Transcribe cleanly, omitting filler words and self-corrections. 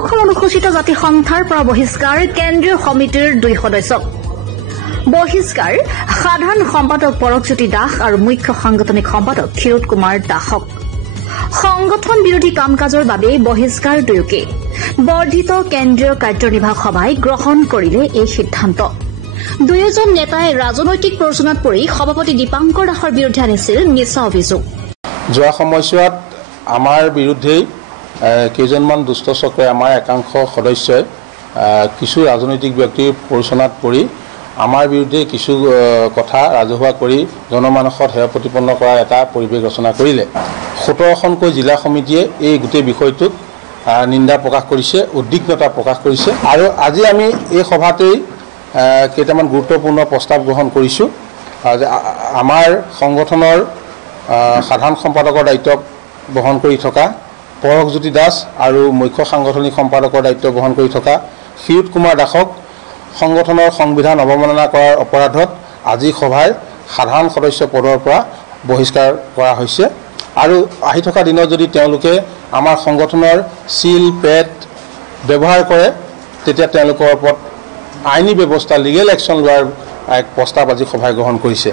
অসম অনুসূচিত জাতি সন্থাৰ পৰা বহিষ্কাৰ কেন্দ্ৰীয় সমিতিৰ 2 সদস্যক বহিষ্কাৰ সাধাৰণ সম্পাদক পৰকজ্যোতি দাস আৰু মুখ্য সাংগঠনিক সম্পাদক ক্ষীৰোদ কুমাৰ দাসক সংগঠন বিৰোধী কাম কাজৰ বাবে বহিষ্কাৰ দুয়োকে বৰ্ধিত কেন্দ্ৰীয় কাৰ্যনিৰ্বাহক সভাই গ্ৰহণ কৰিলে এই সিদ্ধান্ত দুয়োজন নেতাই ৰাজনৈতিক প্ৰয়োজনত পৰি সভাপতি দীপাংকৰ দাসৰ বিৰুদ্ধে আনিছিল মিছা অভিযোগ যোৱা সময়ছোৱাত আমাৰ বিৰুদ্ধে কেইজনমান দুষ্ট চক্ৰই আমাৰ একাংশ সদস্যই কিছু ৰাজনৈতিক ব্যক্তিৰ প্ৰৰোচনাত পৰি আমাৰ বিৰুদ্ধে কিছু কথা ৰাজহুৱা কৰি জনমানসত হেয় প্ৰতিপন্ন কৰাৰ এটা পৰিৱেশ ৰচনা কৰিলে 17খনকৈ জিলা সমিতিয়ে এই গোটেই বিষয়টোক নিন্দা প্ৰকাশ কৰিছে উদ্বিগ্নতা প্ৰকাশ কৰিছে আৰু আজি আমি এই সভাতেই কেইটামান গুৰুত্বপূৰ্ণ প্ৰস্তাৱ গ্ৰহণ কৰিছোঁ আমাৰ সংগঠনৰ সাধাৰণ সম্পাদকৰ দায়িত্ব বহন কৰি থকা পৰকজ্যোতি দাস আৰু মুখ্য সাংগঠনিক সম্পাদকৰ দায়িত্ব বহন কৰি থকা ক্ষীৰোদ কুমাৰ দাসক সংগঠনৰ সংবিধান অৱমাননা কৰাৰ অপৰাধত আজি সভাই সাধাৰণ সদস্য পদৰ পৰা বহিষ্কাৰ কৰা হৈছে আৰু আহি থকা দিনত যদি তেওঁলোকে আমাৰ সংগঠনৰ সিল পেড ব্যৱহাৰ কৰে তেতিয়া তেওঁলোকৰ ওপৰত আইনী ব্যৱস্থা লিগেল একশ্যন লোৱাৰ এক প্ৰস্তাৱ আজি সভাই গ্ৰহণ কৰিছে